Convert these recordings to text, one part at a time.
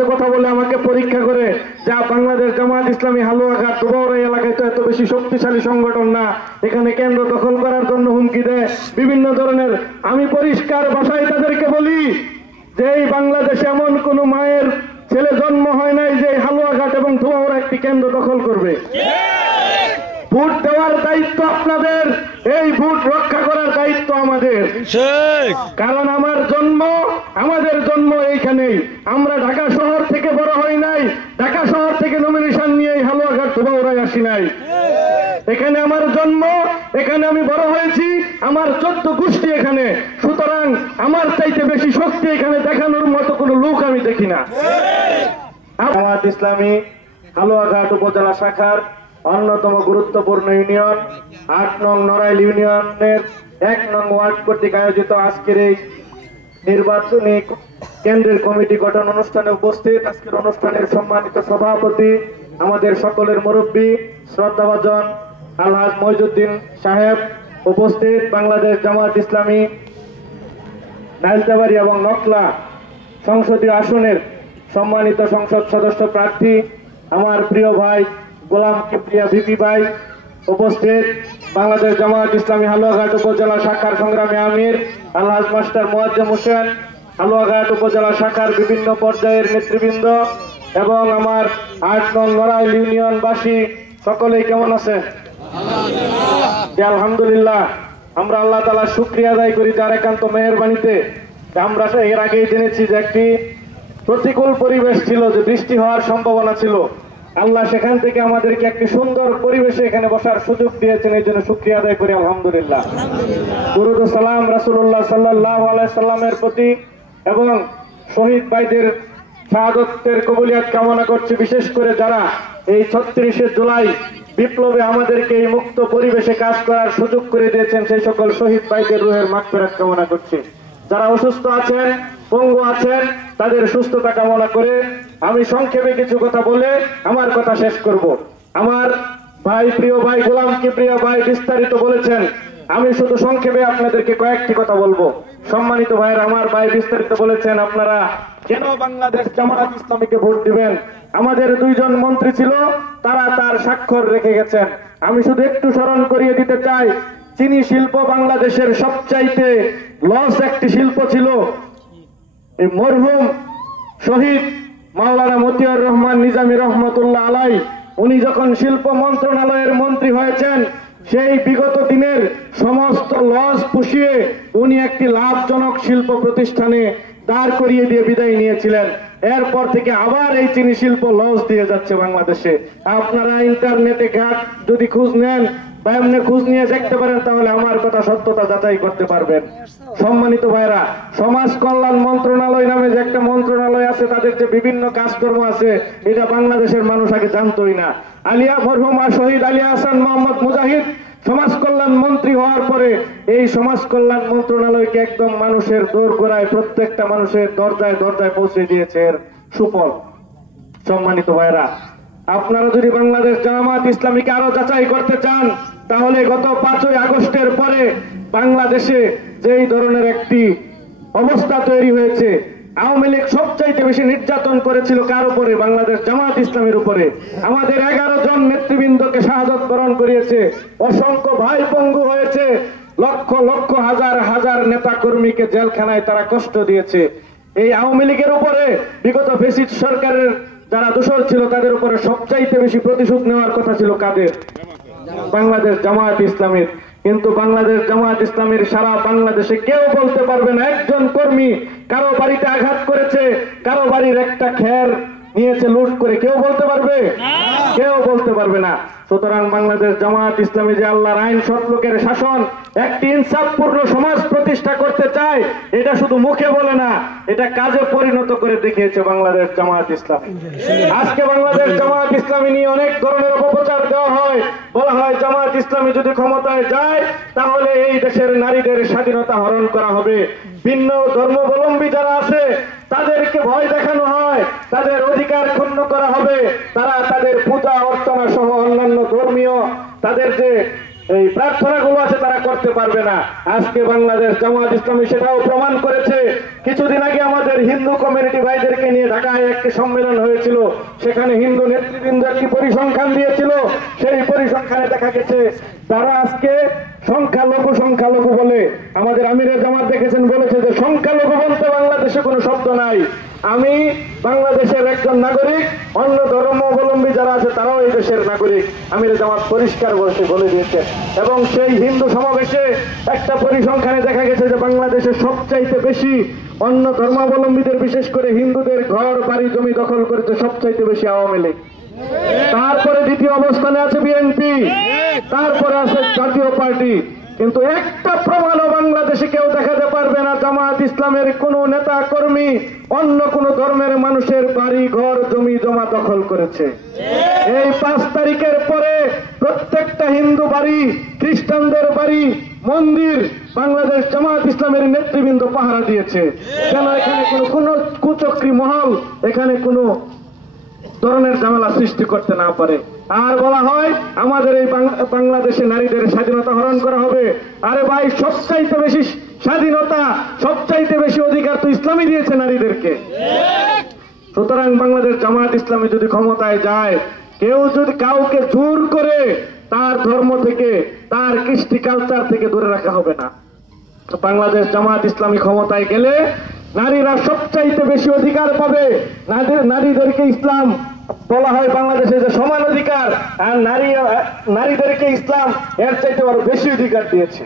মাঝে কথা বলে আমাকে পরীক্ষা করে যা বাংলাদেশ জামায়াত ইসলামী হালুয়াঘাট দুবাউড়া এলাকায় তো এত বেশি শক্তিশালী সংগঠন না, এখানে কেন্দ্র দখল করার জন্য হুমকি দেয় বিভিন্ন ধরনের। আমি পরিষ্কার ভাষায় তাদেরকে বলি যে এই বাংলাদেশে এমন কোন মায়ের ছেলে জন্ম হয় নাই যে হালুয়াঘাট এবং দুবাউড়া একটি কেন্দ্র দখল করবে। ভোট দেওয়ার দায়িত্ব আপনাদের, এই ভোট রক্ষা করার দায়িত্ব আমাদের। কারণ আমাদের জন্ম এইখানেই। আমরা ঢাকা শহর থেকে বড় হই নাই, ঢাকা শহর থেকে নমিনেশন নিয়ে হালুয়াঘাট দুবাউড়ায় আসি নাই। এখানে আমার জন্ম, এখানে আমি বড় হয়েছি, আমার 14 গোষ্ঠী এখানে। সুতরাং আমার চাইতে বেশি শক্তি এখানে দেখানোর মতো কোনো লোক আমি দেখি না। জামায়াত ইসলামী হালুয়াঘাট উপজেলা শাখার অন্যতম গুরুত্বপূর্ণ ইউনিয়ন 8 নং নড়াইল ইউনিয়নের 1 নং ওয়ার্ড কর্তৃক আয়োজিত আজকের এই নির্বাচনী কেন্দ্রের কমিটি গঠন অনুষ্ঠানে উপস্থিত আজকের অনুষ্ঠানের সম্মানিত সভাপতি, আমাদের সকলের মুরব্বী শ্রদ্ধাভাজন আলহাজ মইজউদ্দিন সাহেব, উপস্থিত বাংলাদেশ জামায়াত ইসলামী নাইলতাবাড়ী এবং নকলা সংসদীয় আসনের সম্মানিত সংসদ সদস্য প্রার্থী আমার প্রিয় ভাই গোলাম কিবরিয়া ভিপি ভাই, উপস্থিত বাংলাদেশ জামায়াত ইসলামী হালুয়াঘাট উপজেলা শাখার সংগ্রামী আমির আলহাজ মাস্টার মোয়াজ্জেম হোসেন, হালুয়াঘাট উপজেলা শাখার বিভিন্ন পর্যায়ের নেতৃবৃন্দ এবং আমার 8 নং নড়াইল ইউনিয়নবাসী সকলেই কেমন আছে? আলহামদুলিল্লাহ। আমরা আল্লাহ তাআলার শুকরিয়া আদায় করি যার একান্ত মেহেরবানিতে আমরা এর আগেই জেনেছি যে একটি প্রতিকূল পরিবেশ ছিল, যে বৃষ্টি হওয়ার সম্ভাবনা ছিল। আল্লাহ সেখান থেকে আমাদেরকে একটি সুন্দর পরিবেশে এখানে বসার সুযোগ দিয়েছেন, এই জন্য শুকরিয়া আদায় করি আলহামদুলিল্লাহ। দুরূদ ও সালাম রাসূলুল্লাহ সাল্লাল্লাহু আলাইহি সাল্লামের প্রতি এবং শহীদ ভাইদের শাহাদাতের কবুলিয়াত কামনা করছি। বিশেষ করে যারা এই 36শে জুলাই বিপ্লবে আমাদেরকে এই মুক্ত পরিবেশে কাজ করার সুযোগ করে দিয়েছেন, সেই সকল শহীদ ভাইদের রুহের মাগফিরাত কামনা করছি। যারা অসুস্থ আছেন, পঙ্গু আছেন, তাদের সুস্থতা কামনা করে আমি সংক্ষেপে কিছু কথা বলে আমার কথা শেষ করব। আমার ভাই, প্রিয় ভাই গোলাম কিবরিয়া ভাই বিস্তারিত বলেছেন, আমি শুধু সংক্ষেপে আপনাদেরকে কয়েকটি কথা বলবো। সম্মানিত ভাইয়ের, আমার ভাই বিস্তারিত বলেছেন আপনারা কেন বাংলাদেশ জামায়াত ইসলামীকে ভোট দিবেন। আমাদের 2 জন মন্ত্রী ছিল, তারা তার স্বাক্ষর রেখে গেছেন। আমি শুধু একটু স্মরণ করিয়ে দিতে চাই, চিনি শিল্প বাংলাদেশের সবচাইতে লস একটি শিল্প ছিল। এই মরহুম শহীদ মাওলানা মতিয়ার রহমান নিজামী রহমতুল্লাহ আলাই, উনি যখন শিল্প মন্ত্রণালয়ের মন্ত্রী হয়েছেন, সেই বিগত দিনের সমস্ত লস পুষিয়ে উনি একটি লাভজনক শিল্প প্রতিষ্ঠানে দাঁড় করিয়ে দিয়ে বিদায় নিয়েছিলেন। এরপর থেকে আবার এই চিনি শিল্প লস দিয়ে যাচ্ছে বাংলাদেশে। আপনারা ইন্টারনেটে যদি খোঁজ নেন বা এমনি খোঁজ নিয়ে দেখতে পারেন, তাহলে আমার কথা সত্যতা যাচাই করতে পারবেন। সম্মানিত ভাইরা, সমাজ কল্যাণ মন্ত্রণালয় নামে যে একটা মন্ত্রণালয় আছে, তাদের যে বিভিন্ন কাজকর্ম আছে, এটা বাংলাদেশের মানুষ আগে জানতোই না। মরহুমা শহীদ আলিয়া হাসান মোহাম্মদ মুজাহিদ সমাজ কল্যাণ মন্ত্রী হওয়ার পরে এই সমাজ কল্যাণ মন্ত্রণালয়কে একদম মানুষের দোরগোড়ায়, প্রত্যেকটা মানুষের দরজায় দরজায় পৌঁছে দিয়েছে এর সুফল। সম্মানিত ভাইরা, আপনারা যদি বাংলাদেশ জামায়াত ইসলামীকে আরো যাচাই করতে চান, তাহলে গত 5ই আগস্টের পরে বাংলাদেশে যেই ধরনের একটি অবস্থা তৈরি হয়েছে, আওয়ামী লীগ সবচাইতে বেশি নির্যাতন করেছিল কার উপরে? বাংলাদেশ জামায়াত ইসলামীর উপরে। আমাদের 11 জন নেতৃবৃন্দকে শাহাদাত বরণ করিয়েছে, অসংখ্য ভাই পঙ্গু হয়েছে, লক্ষ লক্ষ হাজার হাজার নেতা কর্মীকে জেলখানায় তারা কষ্ট দিয়েছে। এই আওয়ামী লীগের উপরে বিগত ফ্যাসিস্ট সরকারের যারা দোষর ছিল, তাদের উপরে সবচাইতে বেশি প্রতিশোধ নেওয়ার কথা ছিল কাদের? বাংলাদেশ জামায়াত ইসলামীর। কিন্তু বাংলাদেশ জামায়াত ইসলামীর সারা বাংলাদেশে কেউ বলতে পারবে না একজন কর্মী কারো বাড়িতে আঘাত করেছে, কারো বাড়ির একটা খের নিয়েছে লুট করে, কেউ বলতে পারবে? কেউ বলতে পারবে না। সুতরাং বাংলাদেশ জামায়াত ইসলামী যে আল্লাহর আইন, সৎলোকের শাসন, একটি ইনসাফপূর্ণ সমাজ প্রতিষ্ঠা করতে চায়, এটা শুধু মুখে বলে না, এটা কাজে পরিণত করে দেখিয়েছে বাংলাদেশ জামায়াত ইসলামী। আজকে বাংলাদেশ জামায়াত ইসলামী নিয়ে অনেক ধরনের অপপ্রচার দেওয়া হয়। বলা হয় জামায়াত ইসলামী যদি ক্ষমতায় যায়, তাহলে এই দেশের নারীদের স্বাধীনতা হরণ করা হবে। ভিন্ন ধর্মাবলম্বী যারা আছে, তাদেরকে ভয় দেখানো হয়, তাদের অধিকার ক্ষুণ্ণ করা হবে। তারা তাদের পূজা অর্চনা সহ অন্যান্য ধর্মীয় তাদের যে এই প্রার্থনাগুলো আছে তারা করতে পারবে না। আজকে বাংলাদেশ জামায়াত ইসলামী সেটাও প্রমাণ করেছে। কিছুদিন আগে আমাদের হিন্দু কমিউনিটি ভাইদেরকে নিয়ে ঢাকায় একটি সম্মেলন হয়েছিল, সেখানে হিন্দু নেতৃবৃন্দ একটি পরিসংখ্যান দিয়েছিল। সেই পরিসংখ্যানে দেখা গেছে তারা আজকে সংখ্যালঘু বলে, আমাদের আমিরে জামাত দেখেছেন বলেছে যে সংখ্যালঘু বলতে বাংলাদেশে কোনো শব্দ নাই। আমি বাংলাদেশের একজন নাগরিক, অন্য ধর্মাবলম্বী যারা আছে তারাও এই দেশের নাগরিক, আমিরে জামাত পরিষ্কার বলে দিয়েছে। এবং সেই হিন্দু সমাবেশে একটা পরিসংখ্যানে দেখা গেছে যে বাংলাদেশে সবচাইতে বেশি অন্য ধর্মাবলম্বীদের, বিশেষ করে হিন্দুদের ঘর বাড়ি জমি দখল করেছে সবচাইতে বেশি আওয়ামী লীগ। তারপরে দ্বিতীয় অবস্থানে আছে বিএনপি, তারপরে আছে জাতীয় পার্টি। কিন্তু একটা প্রমাণও বাংলাদেশে কেউ দেখাতে পারবে না জামায়াত ইসলামের কোন নেতা কর্মী অন্য কোন ধর্মের মানুষের বাড়ি ঘর জমি জমা দখল করেছে। এই 5 তারিখের পরে প্রত্যেকটা হিন্দু বাড়ি, খ্রিস্টানদের বাড়ি, মন্দির বাংলাদেশ জামায়াত ইসলামের নেতৃবৃন্দ পাহারা দিয়েছে, কেন এখানে কোনো কুচক্রী মহল এখানে কোনো ধরনের ঝামেলা সৃষ্টি করতে না পারে। আর বলা হয় আমাদের এই বাংলাদেশে নারীদের স্বাধীনতা হরণ করা হবে। আরে ভাই, সবচাইতে বেশি স্বাধীনতা, সবচাইতে বেশি অধিকার তো ইসলামই দিয়েছে নারীদেরকে। সুতরাং বাংলাদেশ জামায়াত ইসলামী যদি ক্ষমতায় যায়, কেউ যদি কাউকে জোর করে তার ধর্ম থেকে, তার কৃষ্টি কালচার থেকে দূরে রাখা হবে না। বাংলাদেশ জামায়াত ইসলামী ক্ষমতায় গেলে নারীরা সবচাইতে বেশি অধিকার পাবে। নারীদেরকে ইসলাম বলা হয় বাংলাদেশে যে সমান অধিকার, আর নারীদেরকে ইসলাম এর চাইতে আরো বেশি অধিকার দিয়েছে।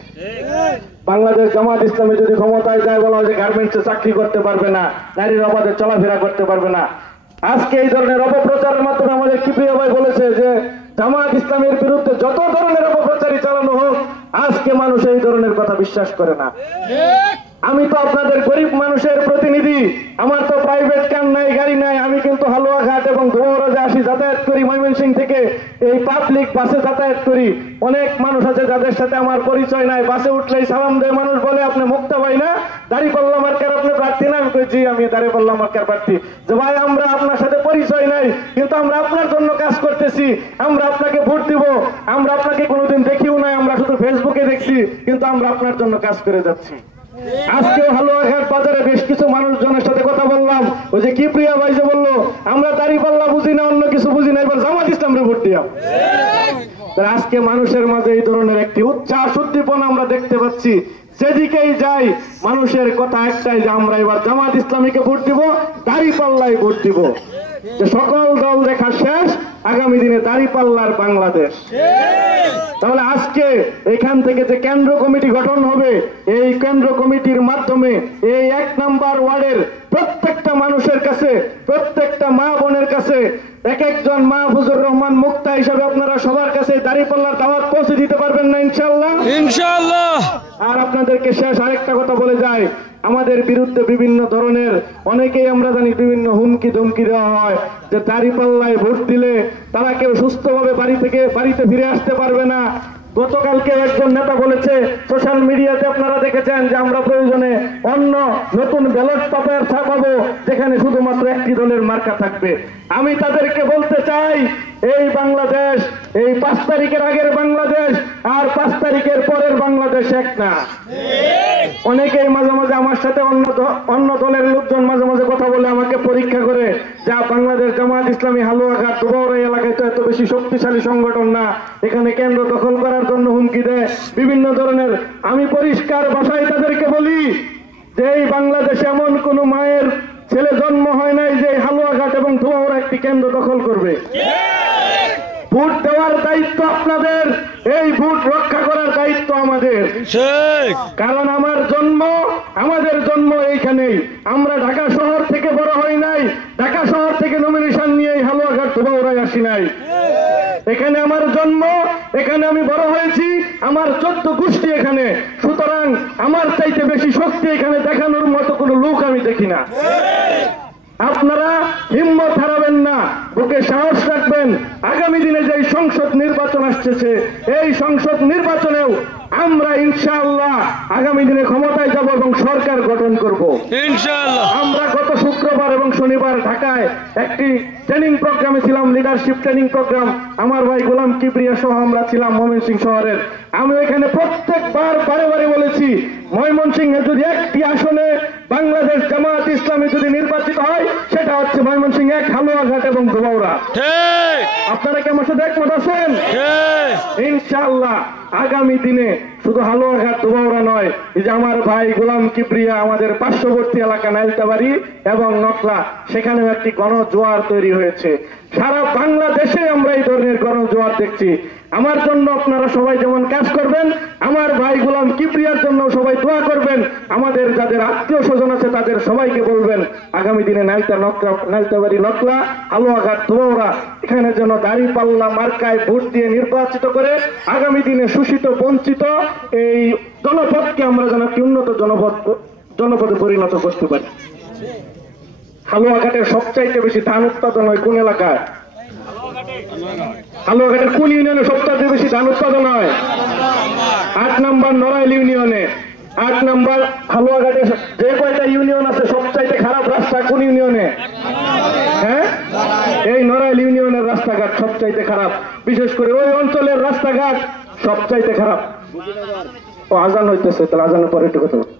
বাংলাদেশ জামায়াত ইসলামী যদি ক্ষমতায় যায়, বলা হয় যে গার্মেন্টসে চাকরি করতে পারবে না, নারীর অবাধে চলাফেরা করতে পারবে না। আজকে এই ধরনের অপপ্রচারের মাধ্যমে আমাদের কিপ্রিয় ভাই বলেছে যে জামায়াত ইসলামের বিরুদ্ধে যত ধরনের অপপ্রচারই চালানো হোক, আজকে মানুষ এই ধরনের কথা বিশ্বাস করে না। আমি তো আপনাদের গরিব মানুষের প্রতিনিধি, আমার তো প্রাইভেট কার নাই, গাড়ি নাই, আমি কিন্তু হালুয়াঘাট এবং ধুমারাজে আসি, যাতায়াত করি ময়মনসিংহ থেকে, এই পাবলিক বাসে যাতায়াত করি। অনেক মানুষ আছে যাদের সাথে আমার পরিচয় নাই, বাসে উঠলেই সালাম দেয় মানুষ, বলে আপনি মুক্তা ভাই না, দাঁড়িপাল্লা মার্কার আপনি প্রার্থী না? আমি কই জি, আমি দাঁড়িপাল্লা মার্কার প্রার্থী। যে ভাই, আমরা আপনার সাথে পরিচয় নাই, কিন্তু আমরা আপনার জন্য কাজ করতেছি, আমরা আপনাকে ভোট দিব, আমরা আপনাকে কোনোদিন দেখিও নাই, আমরা শুধু ফেসবুকে দেখছি, কিন্তু আমরা আপনার জন্য কাজ করে যাচ্ছি। আজকেও হালুয়াঘাট বাজারে বেশ কিছু মানুষজনের সাথে কথা বললাম, ওই যে কিপ্রিয়া ভাই যে বললো আমরা দাঁড়িপাল্লা বুঝি না, অন্য কিছু বুঝি না, এবার জামায়াত ইসলামের ভোট দিলাম। আজকে মানুষের মাঝে এই ধরনের একটি উচ্ছ্বাস উদ্দীপনা আমরা দেখতে পাচ্ছি। যেদিকেই যাই মানুষের কথা একটাই, যে আমরা এবার জামায়াত ইসলামীকে ভোট দিব, দাঁড়িপাল্লায় ভোট দিব। যে সকল দল দেখা শেষ, আগামী দিনে দাঁড়িপাল্লার বাংলাদেশ। তাহলে আজকে এখান থেকে যে কেন্দ্র কমিটি গঠন হবে, এই কেন্দ্র কমিটির মাধ্যমে এই 1 নম্বর ওয়ার্ডের প্রত্যেকটা মানুষের কাছে, প্রত্যেকটা মা বোনের কাছে, এক একজন মাহফুজুর রহমান মুক্তা হিসাবে আপনারা সবার কাছে দাঁড়িপাল্লার দাওয়াত পৌঁছে দিতে পারবেন না ইনশাআল্লাহ? ইনশাআল্লাহ। আর আপনাদেরকে শেষ আরেকটা কথা বলে যায়, আমাদের বিরুদ্ধে বিভিন্ন ধরনের, অনেকেই আমরা জানি বিভিন্ন হুমকি ধমকি দেওয়া হয় যে দাঁড়িপাল্লায় ভোট দিলে তারা কেউ সুস্থভাবে বাড়িতে ফিরে আসতে পারবে না। গতকালকে একজন নেতা বলেছে, সোশ্যাল মিডিয়াতে আপনারা দেখেছেন, যে আমরা প্রয়োজনে অন্য নতুন ব্যালট পেপার ছাপাবো যেখানে শুধুমাত্র একটি দলের মার্কা থাকবে। আমি তাদেরকে বলতে চাই, এই বাংলাদেশ, এই 5 তারিখের আগের বাংলাদেশ আর 5 তারিখের পরের বাংলাদেশ এক না। অনেকেই মাঝে মাঝে আমার সাথে অন্য দলের লোকজন মাঝে মাঝে কথা বলে আমাকে পরীক্ষা করে, যা বাংলাদেশ জামায়াত ইসলামী হালুয়াঘাট দুবাউড়া এলাকায় তো এত বেশি শক্তিশালী সংগঠন না, এখানে কেন্দ্র দখল করার জন্য হুমকি দেয় বিভিন্ন ধরনের। আমি পরিষ্কার ভাষায় তাদেরকে বলি যে এই বাংলাদেশে এমন কোন মায়ের ছেলে জন্ম হয় নাই যে হালুয়াঘাট এবং দুবাউড়া একটি কেন্দ্র দখল করবে। ভোট দেওয়ার দায়িত্ব আপনাদের, এই ভোট রক্ষা করার দায়িত্ব আমাদের। কারণ আমাদের জন্ম এইখানেই, আমরা ঢাকা শহর থেকে বড় হই নাই, ঢাকা শহর থেকে নমিনেশন নিয়ে হালুয়াঘাট দুবাউড়ায় আসি নাই। এখানে আমার জন্ম, এখানে আমি বড় হয়েছি, আমার 14 গোষ্ঠী এখানে। সুতরাং আমার চাইতে বেশি শক্তি এখানে দেখানোর মতো কোনো লোক আমি দেখি না। আপনারা হিম্মত হারাবেন না, বুকে সাহস রাখবেন। আগামী দিনে যে সংসদ নির্বাচন আসছে, এই সংসদ নির্বাচনেও আমরা ইনশাআল্লাহ আগামী দিনে ক্ষমতায় যাব এবং সরকার গঠন করব ইনশাআল্লাহ। আমরা গত শুক্রবার এবং শনিবার ঢাকায় একটি ট্রেনিং প্রোগ্রামে ছিলাম, লিডারশিপ ট্রেনিং প্রোগ্রাম। আমার ভাই গোলাম কিবরিয়া সহ আমরা ছিলাম ময়মনসিংহ শহরের। আমি এখানে প্রত্যেকবার বারে বারে বলেছি, ময়মনসিংহে যদি একটি আসনে বাংলাদেশ জামায়াত ইসলামী যদি নির্বাচিত হয়, সেটা হচ্ছে ময়মনসিংহ 1, হালুয়াঘাট এবং ধোবাউড়া। ঠিক। আপনারা কি আমার সাথে একমত আছেন? ঠিক। ইনশাআল্লাহ আগামী দিনে শুধু হালুয়াঘাট ধোবাউড়া নয়, এই যে আমার ভাই গোলাম কিবরিয়া আমাদের পার্শ্ববর্তী এলাকা নাইলতাবাড়ি এবং নকলা, সেখানেও একটি গণজোয়ার তৈরি হয়েছে। সারা বাংলাদেশে আমরা এই ধরনের গণজোয়ার দেখছি। আমার জন্য আপনারা সবাই যেমন কাজ করবেন, আমার ভাই গোলাম কিবরিয়ার জন্য সবাই দোয়া করবেন। আমাদের যাদের আত্মীয় স্বজন আছে তাদের সবাইকে বলবেন আগামী দিনে নাইলতাবাড়ি, নকলা, হালুয়াঘাট, ধোবাউড়া এখানে যেন দাঁড়িপাল্লা মার্কায় ভোট দিয়ে নির্বাচিত করে আগামী দিনে শোষিত বঞ্চিত এই জনপদকে আমরা যেন একটি উন্নত জনপদে পরিণত করতে পারি। হালুয়াঘাটের সবচাইতে বেশি ধান উৎপাদন হয় কোন এলাকায়? হালুয়াঘাটের কোন ইউনিয়নে সবচাইতে বেশি ধান উৎপাদন হয়? 8 নম্বর নড়াইল ইউনিয়নে। 8 নম্বর হালুয়াঘাটে যে কয়টা ইউনিয়ন আছে সবচাইতে খারাপ রাস্তা কোন ইউনিয়নে? হ্যাঁ, এই নড়াইল ইউনিয়নের রাস্তাঘাট সবচাইতে খারাপ, বিশেষ করে ওই অঞ্চলের রাস্তাঘাট সবচাইতে খারাপ। ও আজান হইতেছে, তাহলে আজানের পরে একটু কথা বলবো।